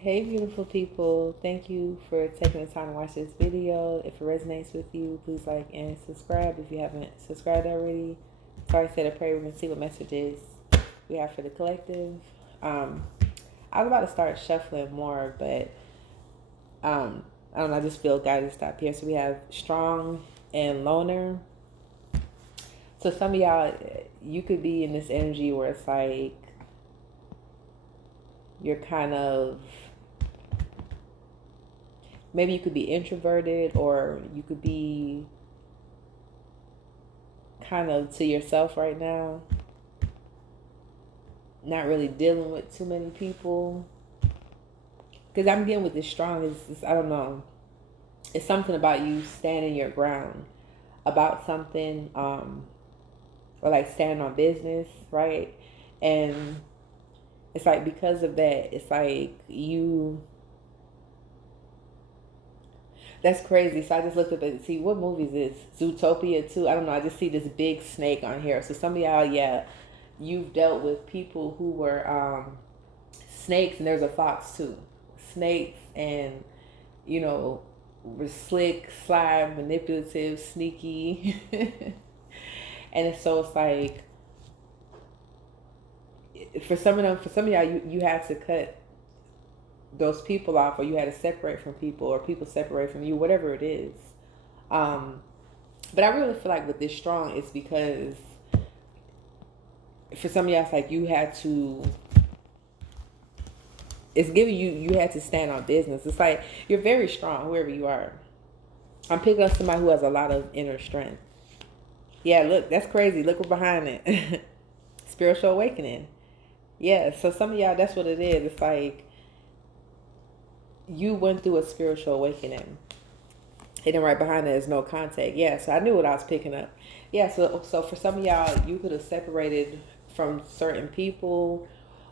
Hey, beautiful people. Thank you for taking the time to watch this video. If it resonates with you, please like and subscribe if you haven't subscribed already. Sorry, I said a prayer. We're going to see what messages we have for the collective. I was about to start shuffling more, but I don't know. I just feel guided to stop here. So we have strong and loner. So some of y'all, you could be in this energy where it's like you're kind of, maybe you could be introverted, or you could be kind of to yourself right now, not really dealing with too many people. Because I'm getting with this strong is I don't know. It's something about you standing your ground about something, or like standing on business, right? And it's like because of that, it's like you. That's crazy. So I just looked up and see what movie is this? Zootopia 2. I don't know. I just see this big snake on here. So some of y'all, yeah, you've dealt with people who were snakes, and there's a fox too. Snakes, and you know, were slick, sly, manipulative, sneaky. And so it's like for some of them, for some of y'all, you had to cut those people off, or you had to separate from people, or people separate from you, whatever it is. Um, but I really feel like with this strong, it's because for some of y'all, it's like you had to. It's giving you, you had to stand on business. It's like you're very strong, whoever you are. I'm picking up somebody who has a lot of inner strength. Yeah, look, that's crazy. Look what's behind it. Spiritual awakening. Yeah, so some of y'all, that's what it is. It's like you went through a spiritual awakening. And then right behind that is no contact. Yeah, so I knew what I was picking up. Yeah, so for some of y'all, you could have separated from certain people.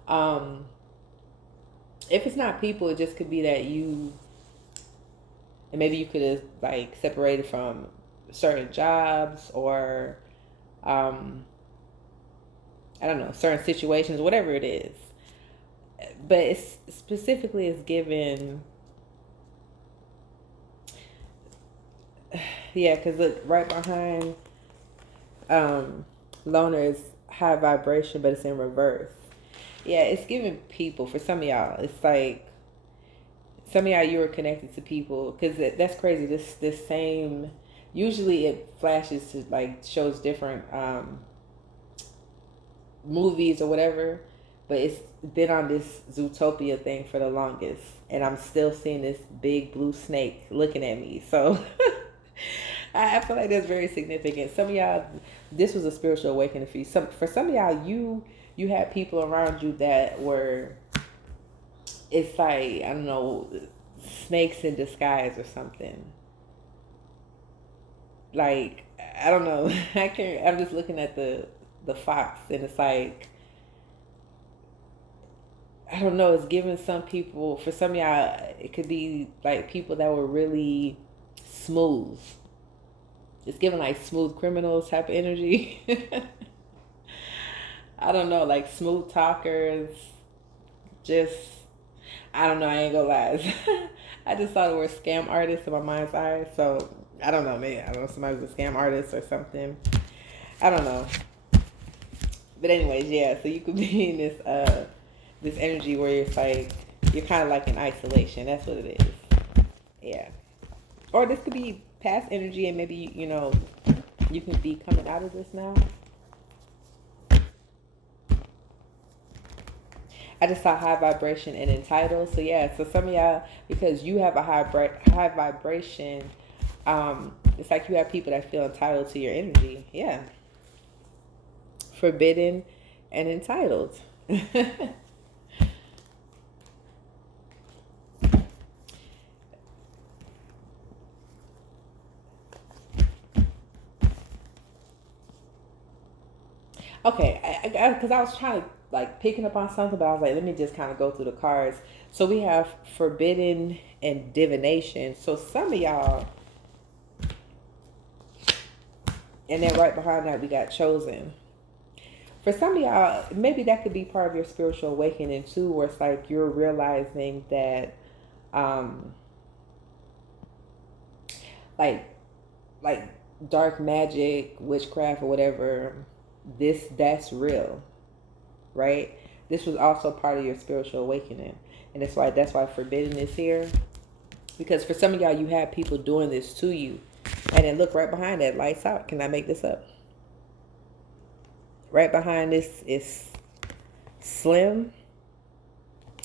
Um, if it's not people, it just could be that you, and maybe you could have like separated from certain jobs, or um, I don't know, certain situations, whatever it is. But it's specifically is given, yeah, because look right behind um, loner is high vibration, but it's in reverse. Yeah, it's giving people, for some of y'all, it's like some of y'all, you were connected to people, because that's crazy. This same, usually it flashes to like shows different movies or whatever, but it's been on this Zootopia thing for the longest, and I'm still seeing this big blue snake looking at me. So I feel like that's very significant. Some of y'all, this was a spiritual awakening for you. For some of y'all, you had people around you that were, it's like, I don't know, snakes in disguise or something. Like, I don't know. I can't. I'm just looking at the fox, and it's like, I don't know. It's giving some people, for some of y'all, it could be like people that were really smooth. It's giving like smooth criminals type of energy. I don't know, like smooth talkers. Just, I don't know. I ain't gonna lie. I just saw the word scam artist in my mind's eye. So I don't know, man. I don't know, somebody was a scam artist or something. I don't know. But anyways, yeah. So you could be in this energy where it's like you're kind of like in isolation. That's what it is. Yeah. Or this could be past energy, and maybe you can be coming out of this now. I just saw high vibration and entitled. So yeah, so some of y'all, because you have a high vibration, it's like you have people that feel entitled to your energy. Yeah, forbidden and entitled. Okay, because I was trying to like picking up on something, but I was like, let me just kind of go through the cards. So we have forbidden and divination. So some of y'all, and then right behind that we got chosen. For some of y'all, maybe that could be part of your spiritual awakening too, where it's like you're realizing that, um, like, like dark magic, witchcraft, or whatever, that's real, right? This was also part of your spiritual awakening, and that's why forbidden is here. Because for some of y'all, you have people doing this to you, and then look right behind that, lights out. Can I make this up? Right behind this is slim.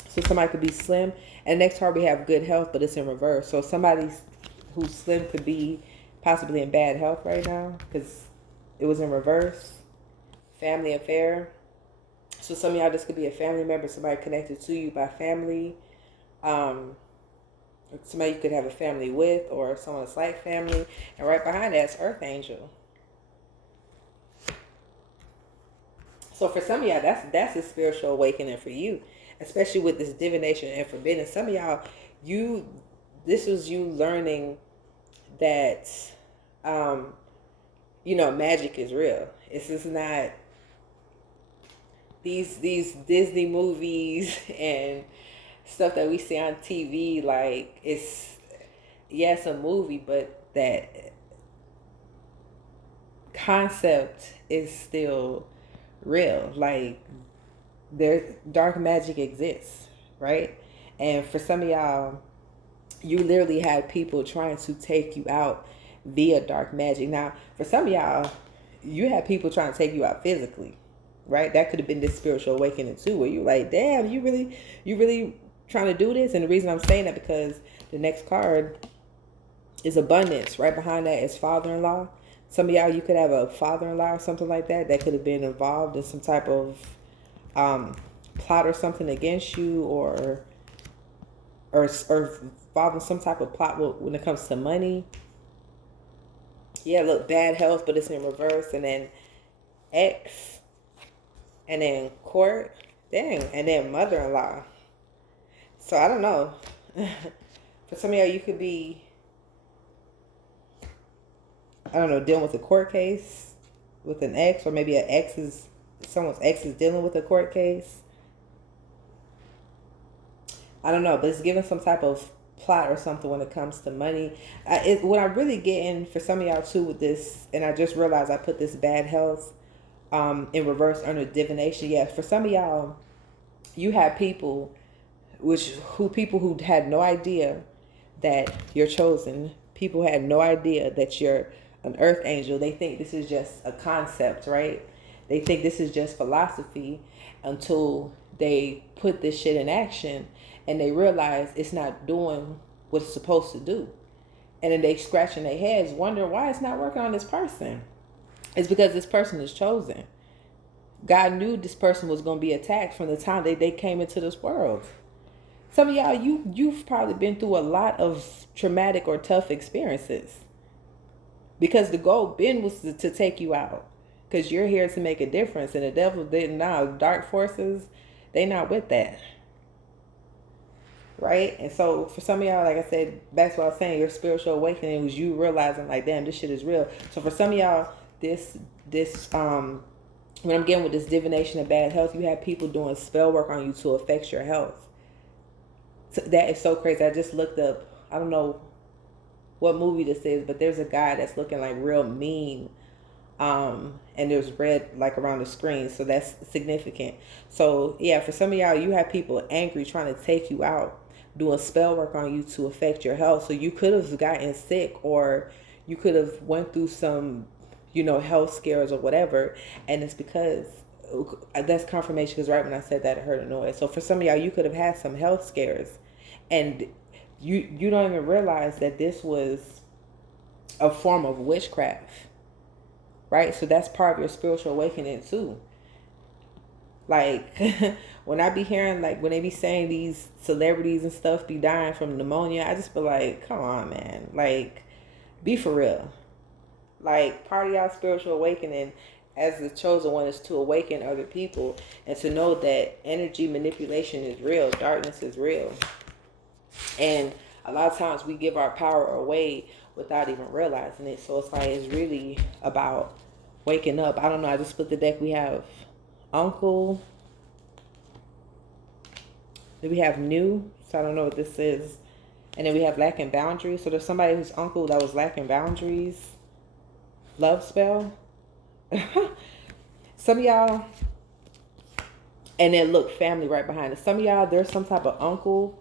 So somebody could be slim, and next card we have good health, but it's in reverse. So somebody who's slim could be possibly in bad health right now because it was in reverse. Family affair. So some of y'all, this could be a family member, somebody connected to you by family. Um, Somebody you could have a family with, or someone's like family. And right behind that is Earth Angel. So for some of y'all, that's a spiritual awakening for you, especially with this divination and forbidden. Some of y'all, this was you learning that, um, magic is real. It's just not these Disney movies and stuff that we see on TV. Like, it's, yes, a movie, but that concept is still real. Like, there, dark magic exists, right? And for some of y'all, you literally had people trying to take you out via dark magic. Now, for some of y'all, you had people trying to take you out physically, right? That could have been this spiritual awakening too, where you're like, damn, you really trying to do this? And the reason I'm saying that, because the next card is abundance. Right behind that is father-in-law. Some of y'all, you could have a father-in-law or something like that could have been involved in some type of plot or something against you, or involved in some type of plot when it comes to money. Yeah, look, bad health, but it's in reverse. And then ex, and then court, dang, and then mother-in-law. So I don't know. For some of y'all, you could be, I don't know, dealing with a court case with an ex, or maybe someone's ex is dealing with a court case. I don't know, but it's giving some type of plot or something when it comes to money. What I'm really getting for some of y'all too with this, and I just realized I put this bad health in reverse under divination. Yeah, for some of y'all, you have people who had no idea that you're chosen. People had no idea that you're an earth angel. They think this is just a concept, right? They think this is just philosophy until they put this shit in action and they realize it's not doing what it's supposed to do. And then they scratching their heads, wonder why it's not working on this person. It's because this person is chosen. God knew this person was going to be attacked from the time they came into this world. Some of y'all, you've probably been through a lot of traumatic or tough experiences, because the goal Ben was to take you out, because you're here to make a difference, and the devil didn't. Now dark forces, they not with that, right? And so for some of y'all, like I said, back to what I was saying, your spiritual awakening was you realizing, like, damn, this shit is real. So for some of y'all, this when I'm getting with this divination of bad health, you have people doing spell work on you to affect your health. So that is so crazy. I just looked up, I don't know what movie this is, but there's a guy that's looking like real mean. And there's red like around the screen. So that's significant. So yeah, for some of y'all, you have people angry trying to take you out, doing spell work on you to affect your health. So you could have gotten sick, or you could have went through some, health scares or whatever. And it's because that's confirmation, because right when I said that, I heard a noise. So for some of y'all, you could have had some health scares, and you don't even realize that this was a form of witchcraft, right? So that's part of your spiritual awakening too. Like, when I be hearing, like, when they be saying these celebrities and stuff be dying from pneumonia, I just be like, come on, man. Like, be for real. Like, part of y'all spiritual awakening as the chosen one is to awaken other people and to know that energy manipulation is real. Darkness is real. And a lot of times we give our power away without even realizing it. So it's like, it's really about waking up. I don't know. I just split the deck. We have uncle. Then we have new. So I don't know what this is. And then we have lacking boundaries. So there's somebody whose uncle that was lacking boundaries. Love spell. Some of y'all, and then look, family right behind it. Some of y'all, there's some type of uncle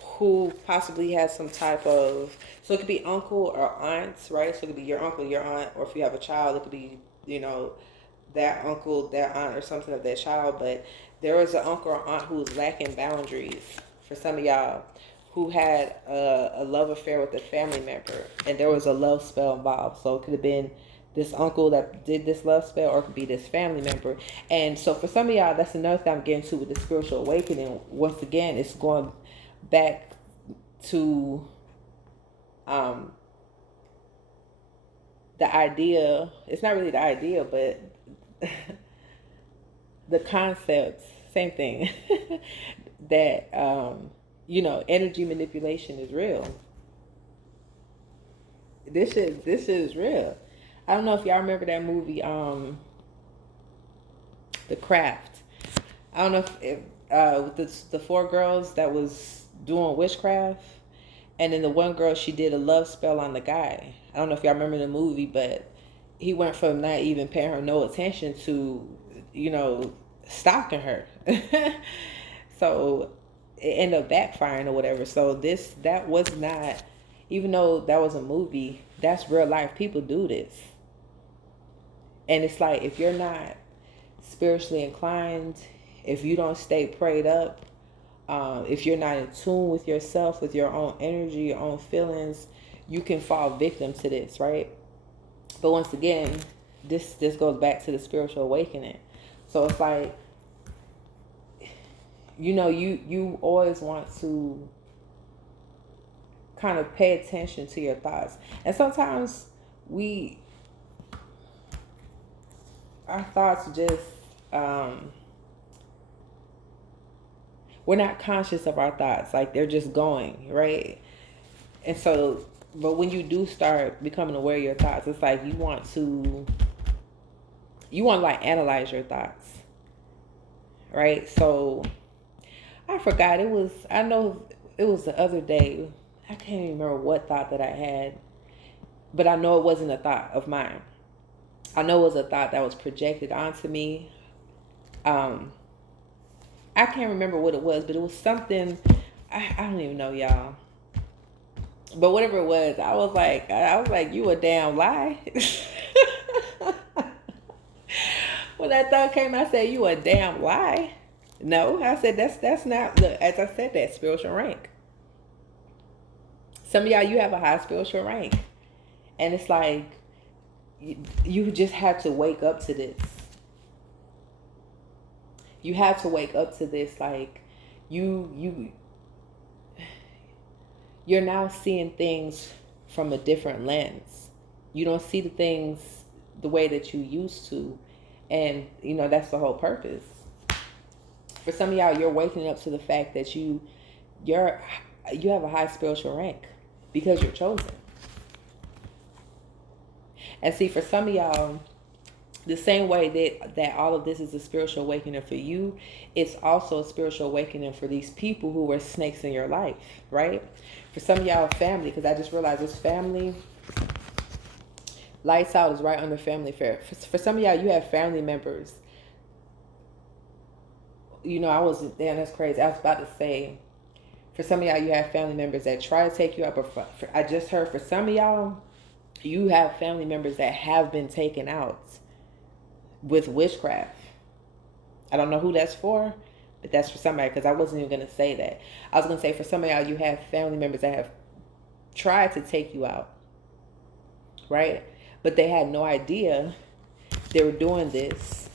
who possibly has some type of, so it could be uncle or aunts, right? So it could be your uncle, your aunt, or if you have a child, it could be, that uncle, that aunt, or something of that child. But there was an uncle or aunt who was lacking boundaries for some of y'all, who had a love affair with a family member, and there was a love spell involved. So it could have been this uncle that did this love spell, or it could be this family member. And so for some of y'all, that's another thing I'm getting to with the spiritual awakening. Once again, it's going back to the idea. It's not really the idea, but the concept, same thing. That energy manipulation is real. This shit is real. I don't know if y'all remember that movie, The Craft. I don't know if the four girls that was doing witchcraft, and then the one girl, she did a love spell on the guy. I don't know if y'all remember the movie, but he went from not even paying her no attention to, stalking her. So it ended up backfiring or whatever. So that was not, even though that was a movie, that's real life. People do this. And it's like, if you're not spiritually inclined, if you don't stay prayed up, if you're not in tune with yourself, with your own energy, your own feelings, you can fall victim to this, right? But once again, this goes back to the spiritual awakening. So it's like, you always want to kind of pay attention to your thoughts. And sometimes our thoughts just, we're not conscious of our thoughts. Like, they're just going, right? And so, but when you do start becoming aware of your thoughts, it's like you want to like analyze your thoughts, right? So I forgot, I know it was the other day. I can't even remember what thought that I had, but I know it wasn't a thought of mine. I know it was a thought that was projected onto me. I can't remember what it was, but it was something, I don't even know, y'all. But whatever it was, I was like, you a damn lie. When that thought came, I said, you a damn lie. No, I said, that's not, look, as I said, that spiritual rank. Some of y'all, you have a high spiritual rank. And it's like, you just have to wake up to this. You have to wake up to this. Like, you're now seeing things from a different lens. You don't see the things the way that you used to. And, that's the whole purpose. For some of y'all, you're waking up to the fact that you have a high spiritual rank because you're chosen. And see, for some of y'all, the same way that all of this is a spiritual awakening for you, it's also a spiritual awakening for these people who were snakes in your life, right? For some of y'all, family, because I just realized it's family. Lights out is right under family affair. For some of y'all, you have family members. That's crazy. I was about to say, for some of y'all, you have family members that try to take you out. But I just heard for some of y'all, you have family members that have been taken out with witchcraft. I don't know who that's for, but that's for somebody, because I wasn't even going to say that. I was going to say, for some of y'all, you have family members that have tried to take you out, right? But they had no idea they were doing this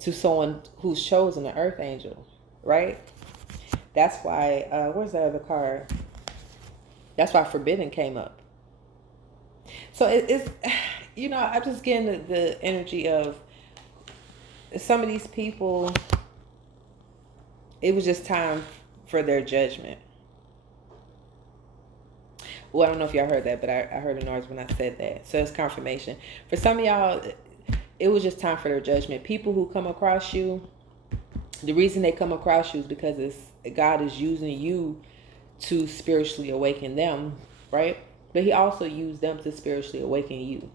to someone who's chosen, an earth angel, right? That's why, where's the other card? That's why Forbidden came up. So it's, I'm just getting the energy of some of these people, it was just time for their judgment. Well, I don't know if y'all heard that, but I heard a noise when I said that. So it's confirmation. For some of y'all, it was just time for their judgment. People who come across you, the reason they come across you is because God is using you to spiritually awaken them, right? But he also used them to spiritually awaken you.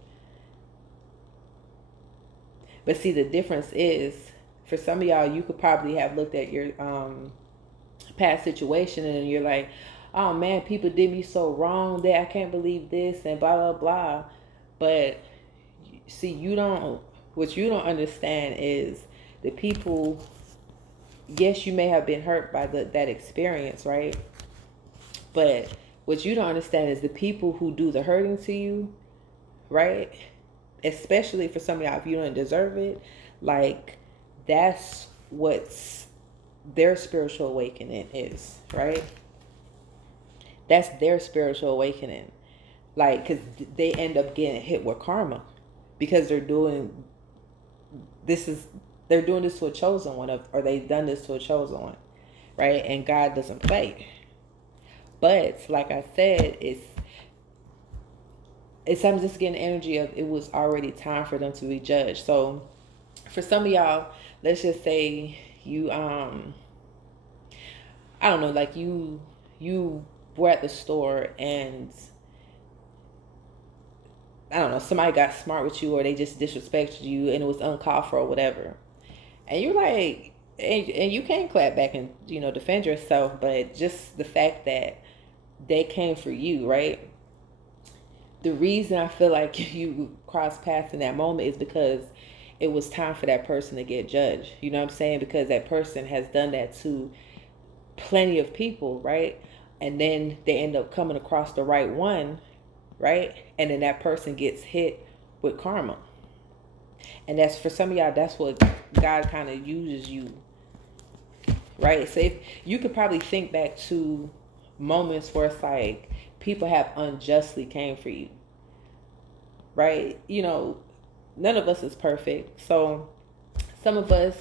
But see, the difference is, for some of y'all, you could probably have looked at your past situation and you're like, oh man, people did me so wrong that I can't believe this and blah blah blah. But see, what you don't understand is the people. Yes, you may have been hurt by that experience, right? But what you don't understand is the people who do the hurting to you, right? Especially for some of y'all, if you don't deserve it, like that's what's their spiritual awakening is, right? That's their spiritual awakening. Like, because they end up getting hit with karma because they're doing this to a chosen one, or they've done this to a chosen one, right? And God doesn't play. But like I said, I'm just getting energy of it was already time for them to be judged. So for some of y'all, let's just say you I don't know, like you were at the store and I don't know, somebody got smart with you or they just disrespected you and it was uncalled for or whatever. And you're like, and you can't clap back and, defend yourself, but just the fact that they came for you, right? The reason I feel like you crossed paths in that moment is because it was time for that person to get judged. You know what I'm saying? Because that person has done that to plenty of people, right? And then they end up coming across the right one, right? And then that person gets hit with karma. And that's, for some of y'all, that's what God kind of uses you, right? So if you could probably think back to moments where it's like people have unjustly came for you, right? None of us is perfect. So some of us,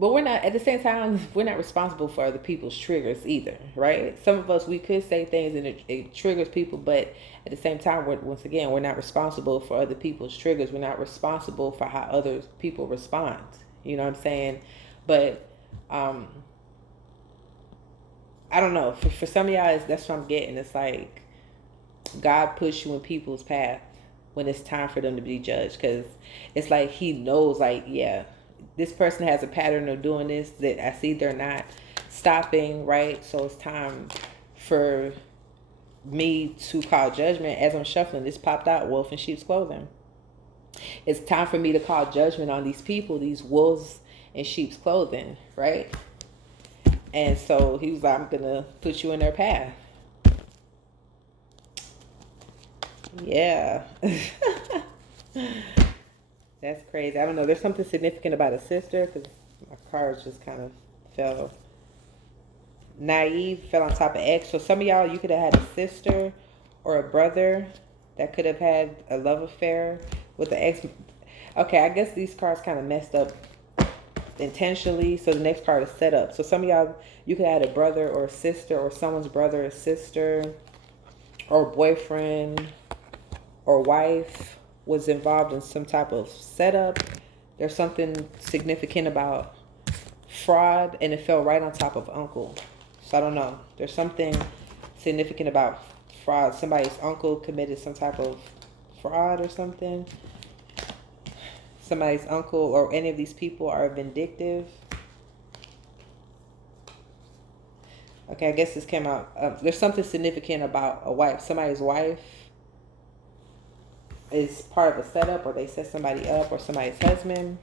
but we're not, at the same time, we're not responsible for other people's triggers either, right? Some of us, we could say things and it triggers people, but at the same time, once again, we're not responsible for other people's triggers. We're not responsible for how other people respond. You know what I'm saying? But I don't know. For some of y'all, that's what I'm getting. It's like God puts you in people's path when it's time for them to be judged, because it's like he knows, like, yeah, this person has a pattern of doing this that I see they're not stopping, right? So it's time for me to call judgment. As I'm shuffling, this popped out, wolf in sheep's clothing. It's time for me to call judgment on these people, these wolves in sheep's clothing, right? And so he was like, I'm gonna put you in their path. Yeah. That's crazy. I don't know. There's something significant about a sister, because my cards just kind of fell. Naive fell on top of X. So some of y'all, you could have had a sister or a brother that could have had a love affair with the ex. Okay, I guess these cards kind of messed up intentionally. So the next card is set up. So some of y'all, you could have had a brother or a sister, or someone's brother or sister, or boyfriend or wife was involved in some type of setup. There's something significant about fraud, and it fell right on top of uncle. So I don't know. There's something significant about fraud. Somebody's uncle committed some type of fraud or something. Somebody's uncle or any of these people are vindictive. Okay, I guess this came out. There's something significant about a wife. Somebody's wife is part of a setup, or they set somebody up, or somebody's husband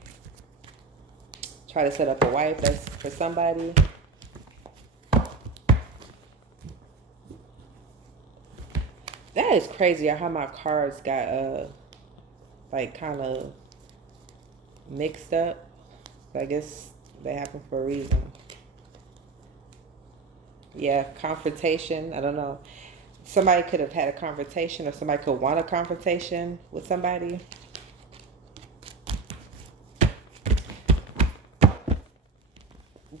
try to set up a wife that's for somebody. That is crazy how my cards got like kind of mixed up. I guess they happen for a reason. Yeah, confrontation. I don't know. Somebody could have had a confrontation, or somebody could want a confrontation with somebody.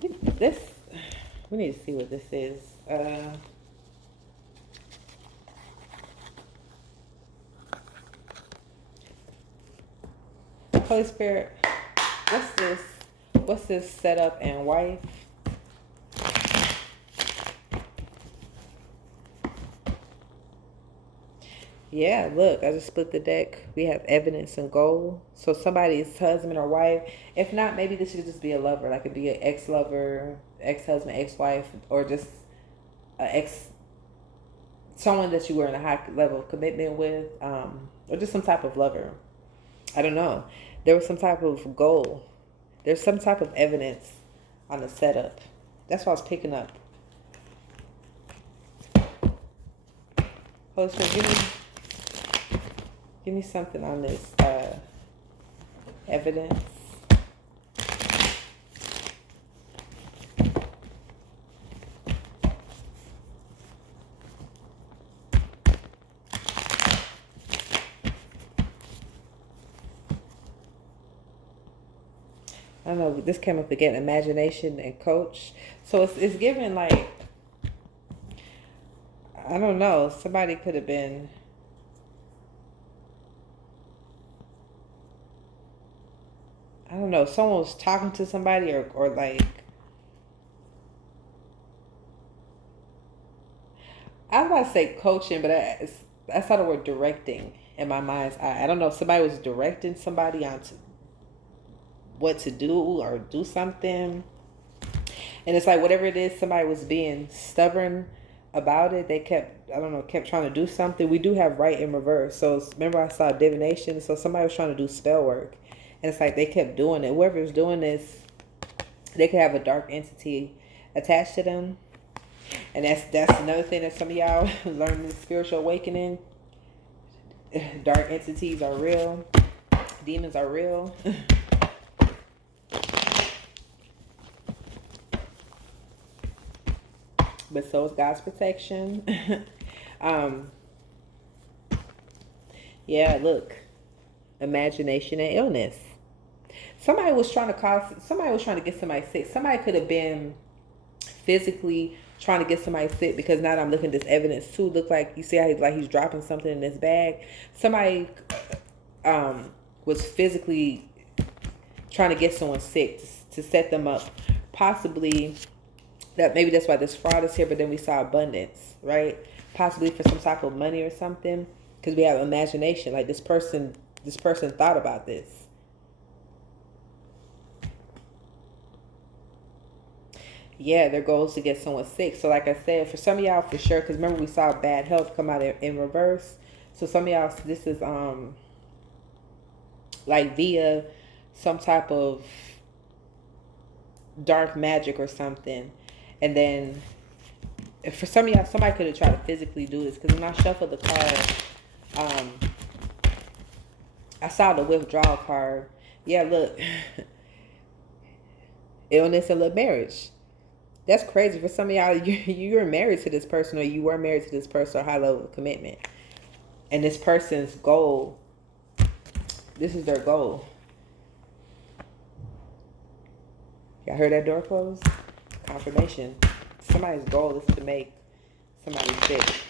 We need to see what this is. Holy Spirit, what's this? What's this setup and wife? Yeah, look, I just split the deck. We have evidence and goal. So somebody's husband or wife. If not, maybe this should just be a lover. Like, it could be an ex-lover, ex-husband, ex-wife, or just an ex, someone that you were in a high level of commitment with, or just some type of lover. I don't know. There was some type of goal. There's some type of evidence on the setup. That's what I was picking up. Holy Spirit, give me something on this evidence. I don't know, this came up again, imagination and coach. So it's given like, I don't know, somebody could have been, I don't know, someone was talking to somebody or like, I was about to say coaching, but I saw the word directing in my mind's eye. I don't know, somebody was directing somebody onto what to do or do something. And it's like whatever it is, somebody was being stubborn about it. They kept, I don't know, kept trying to do something. We do have right in reverse. So remember I saw divination. So somebody was trying to do spell work. And it's like they kept doing it. Whoever was doing this, they could have a dark entity attached to them. And that's another thing that some of y'all learn in spiritual awakening. Dark entities are real. Demons are real. But so is God's protection. Yeah, look. Imagination and illness. Somebody was trying to get somebody sick. Somebody could have been physically trying to get somebody sick, because now that I'm looking at this evidence too, look like, you see how he's dropping something in this bag. Somebody was physically trying to get someone sick to set them up. Possibly that maybe that's why this fraud is here, but then we saw abundance, right? Possibly for some type of money or something, because we have imagination. Like this person thought about this. Yeah, their goal is to get someone sick. So like I said, for some of y'all for sure, because remember we saw bad health come out in reverse. So some of y'all, this is like via some type of dark magic or something. And then for some of y'all, somebody could have tried to physically do this, because when I shuffled the card, I saw the withdrawal card. Yeah, look. Illness and marriage. That's crazy. For some of y'all, you're married to this person, or you were married to this person, or high level of commitment. And this person's goal, this is their goal. Y'all heard that door close? Confirmation. Somebody's goal is to make somebody sick.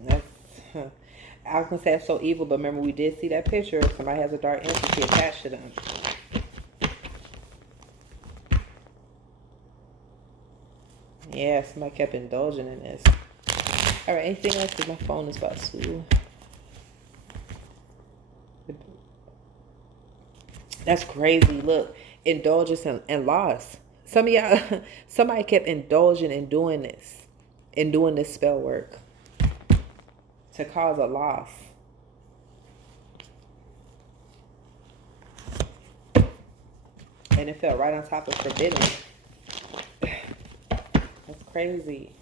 That's, I was going to say it's so evil, but remember we did see that picture. Somebody has a dark entity attached to them. Yeah, somebody kept indulging in this. All right, anything else? Because my phone is about to... That's crazy. Look, indulgence and loss. Some of y'all, somebody kept indulging in doing this spell work to cause a loss. And it fell right on top of forbidden. That's crazy.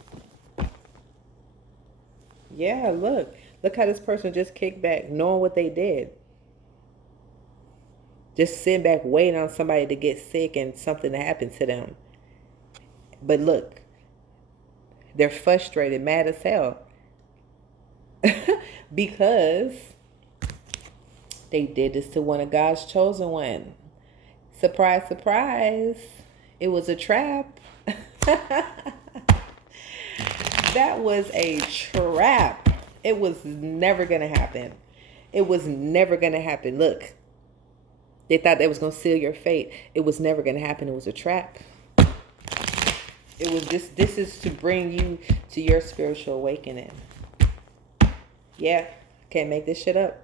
Yeah, look how this person just kicked back, knowing what they did. Just sitting back waiting on somebody to get sick and something to happen to them. But look, they're frustrated, mad as hell. Because they did this to one of God's chosen one. Surprise, surprise. It was a trap. That was a trap. It was never going to happen. It was never going to happen. Look, they thought that was going to seal your fate. It was never going to happen. It was a trap. It was this is to bring you to your spiritual awakening. Yeah, can't make this shit up.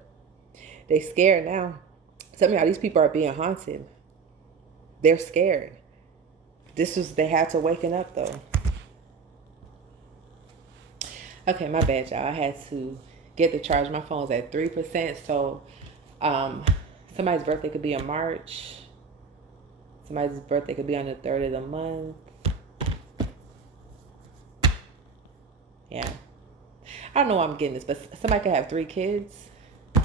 They scared now. Tell me how these people are being haunted. They're scared. They had to waken up though. Okay, my bad, y'all. I had to get the charge. My phone's at 3%. So somebody's birthday could be in March. Somebody's birthday could be on the 3rd of the month. Yeah. I don't know why I'm getting this, but somebody could have 3 kids. I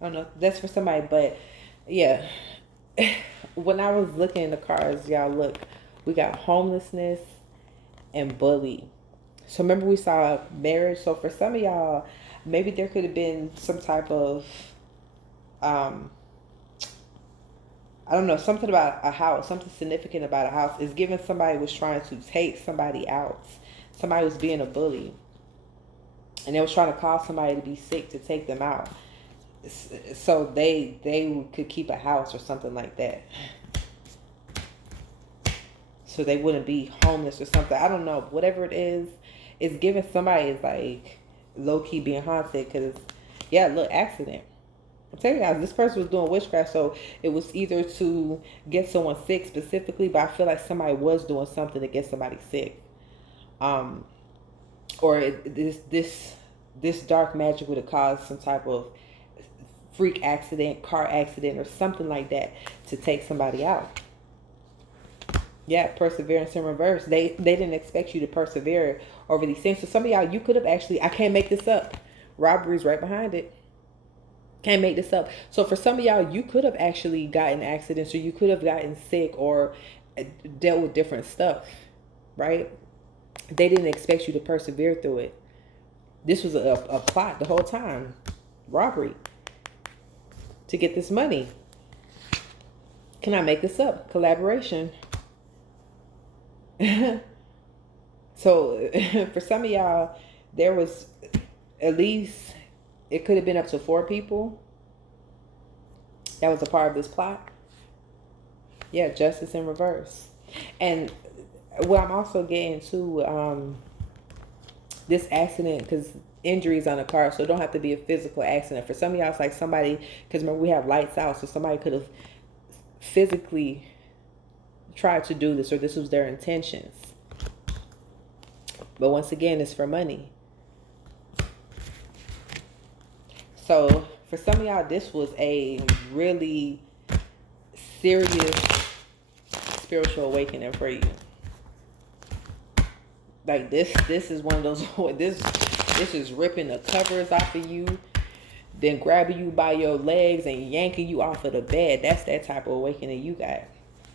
don't know. That's for somebody, but yeah. When I was looking in the cards, y'all, look, we got homelessness and bully. So remember we saw marriage. So for some of y'all, maybe there could have been some type of, I don't know, something about a house, something significant about a house is giving somebody was trying to take somebody out. Somebody was being a bully. And they was trying to cause somebody to be sick to take them out. So they could keep a house or something like that. So they wouldn't be homeless or something. I don't know. Whatever it is, it's giving somebody is like low-key being haunted. Because, yeah, look, accident. I'm telling you guys, this person was doing witchcraft. So it was either to get someone sick specifically, but I feel like somebody was doing something to get somebody sick. Or this dark magic would have caused some type of freak accident, car accident, or something like that to take somebody out. Yeah, perseverance in reverse. They didn't expect you to persevere over these things. So some of y'all, you could have actually, I can't make this up. Robbery's right behind it. Can't make this up. So for some of y'all, you could have actually gotten accidents, or you could have gotten sick, or dealt with different stuff, right? They didn't expect you to persevere through it. This was a plot the whole time. Robbery. To get this money. Can I make this up? Collaboration. So for some of y'all, there was at least, it could have been up to 4 people that was a part of this plot. Yeah, justice in reverse. And what I'm also getting to, this accident, because injuries on the car, so it don't have to be a physical accident. For some of y'all, it's like somebody, because remember we have lights out, so somebody could have physically tried to do this, or this was their intentions. But once again, it's for money. So for some of y'all, this was a really serious spiritual awakening for you. Like this is one of those, this is ripping the covers off of you, then grabbing you by your legs and yanking you off of the bed. That's that type of awakening you got.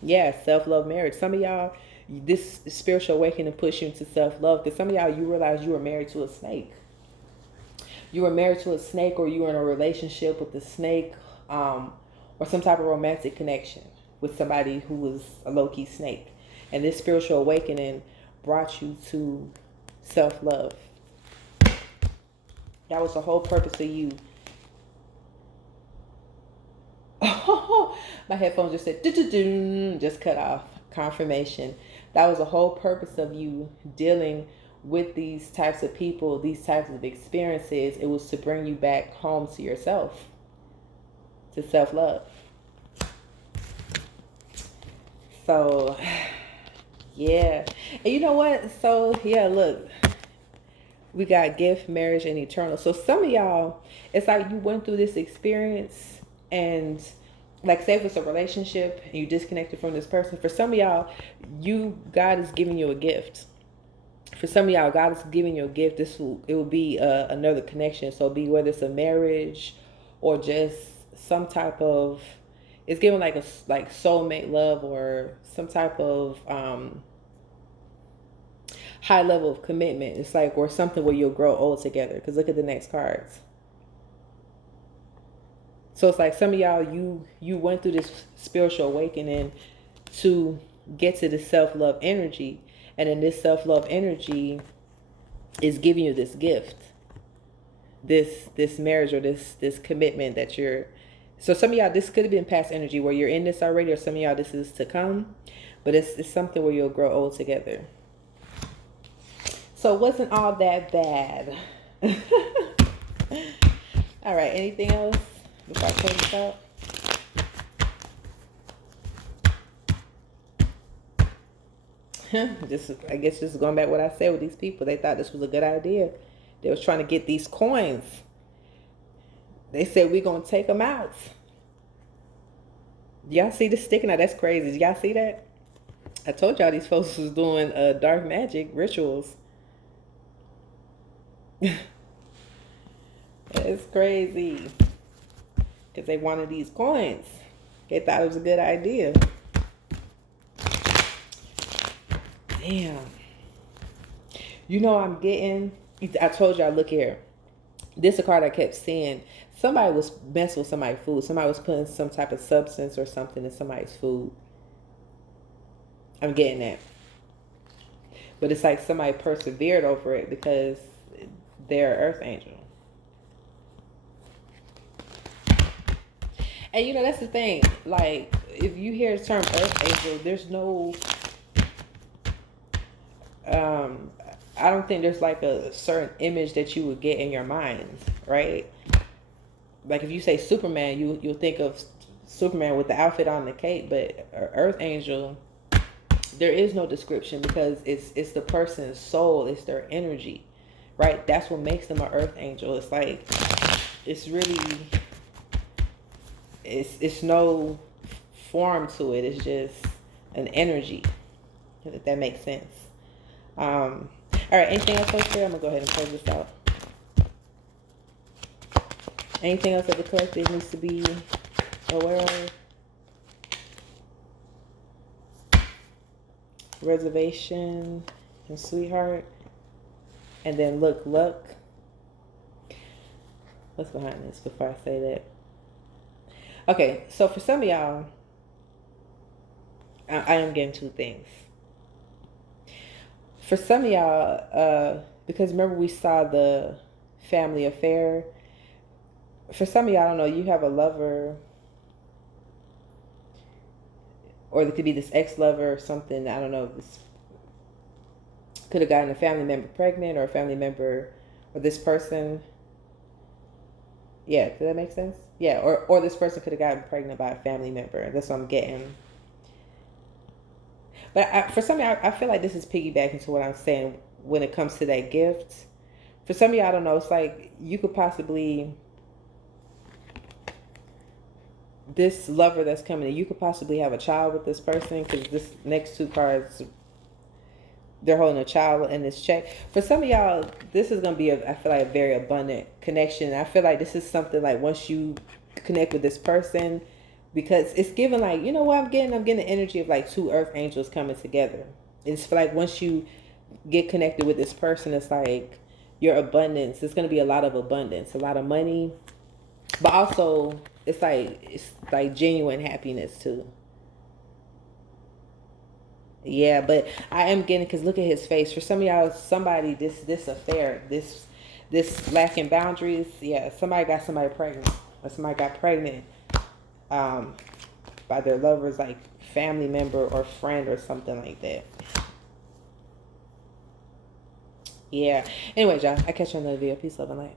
Yeah, self-love marriage. Some of y'all, this spiritual awakening push you into self-love, because some of y'all, you realize you were married to a snake. You were married to a snake, or you were in a relationship with the snake, or some type of romantic connection with somebody who was a low-key snake. And this spiritual awakening brought you to self-love. That was the whole purpose of you. My headphones just said, just cut off. Confirmation. That was the whole purpose of you dealing with these types of people, these types of experiences. It was to bring you back home to yourself, to self-love. So, yeah. And you know what? So, yeah, look. We got gift, marriage, and eternal. So some of y'all, it's like you went through this experience, and like say if it's a relationship and you disconnected from this person. For some of y'all, God is giving you a gift. For some of y'all, God is giving you a gift. It will be another connection. So be whether it's a marriage or just some type of, it's giving like a soulmate love, or some type of high level of commitment. It's like, or something where you'll grow old together. Because look at the next cards. So it's like some of y'all, you went through this spiritual awakening to get to the self-love energy. And then this self-love energy is giving you this gift. this marriage or this commitment that you're. So some of y'all, this could have been past energy where you're in this already, or some of y'all, this is to come. But it's something where you'll grow old together. So it wasn't all that bad. All right, anything else before I close this out? I guess just going back to what I said with these people, they thought this was a good idea. They was trying to get these coins. They said we're gonna take them out. Y'all see this sticking out? That's crazy. Y'all see that? I told y'all these folks was doing dark magic rituals. It's crazy. Because they wanted these coins. They thought it was a good idea. Damn. You know I'm getting... I told y'all, look here. This is a card I kept seeing. Somebody was messing with somebody's food. Somebody was putting some type of substance or something in somebody's food. I'm getting that. But it's like somebody persevered over it because they're an earth angel. And you know, that's the thing. Like, if you hear the term earth angel, there's no... I don't think there's like a certain image that you would get in your mind, right? Like if you say Superman, you'll think of Superman with the outfit on, the cape, but earth angel, there is no description because it's the person's soul, it's their energy, right? That's what makes them an earth angel. It's like, it's really, it's no form to it. It's just an energy, if that makes sense. All right, anything else over here? I'm gonna go ahead and close this out. Anything else that the collective needs to be aware of? Reservation and sweetheart. And then look, luck. What's behind this before I say that? Okay, so for some of y'all, I am getting two things. For some of y'all, because remember we saw the family affair. For some of y'all, I don't know, you have a lover, or it could be this ex-lover or something. I don't know. This could have gotten a family member pregnant, or a family member, or this person. Yeah, does that make sense? Yeah, or this person could have gotten pregnant by a family member. That's what I'm getting. But for some of y'all, I feel like this is piggybacking to what I'm saying when it comes to that gift. For some of y'all, I don't know, it's like you could possibly, this lover that's coming in, you could possibly have a child with this person, because this next two cards, they're holding a child in this check. For some of y'all, this is going to be, I feel like, a very abundant connection. I feel like this is something like once you connect with this person, because it's given like, you know what I'm getting the energy of like two earth angels coming together. It's like once you get connected with this person, it's like your abundance. It's going to be a lot of abundance, a lot of money, but also it's like genuine happiness too. Yeah, but I am getting, because look at his face. For some of y'all, somebody, this affair, this lacking boundaries. Yeah, somebody got somebody pregnant, or somebody got pregnant by their lover's like family member or friend or something like that. Yeah. Anyways, y'all, I catch you on another video. Peace, love, and light.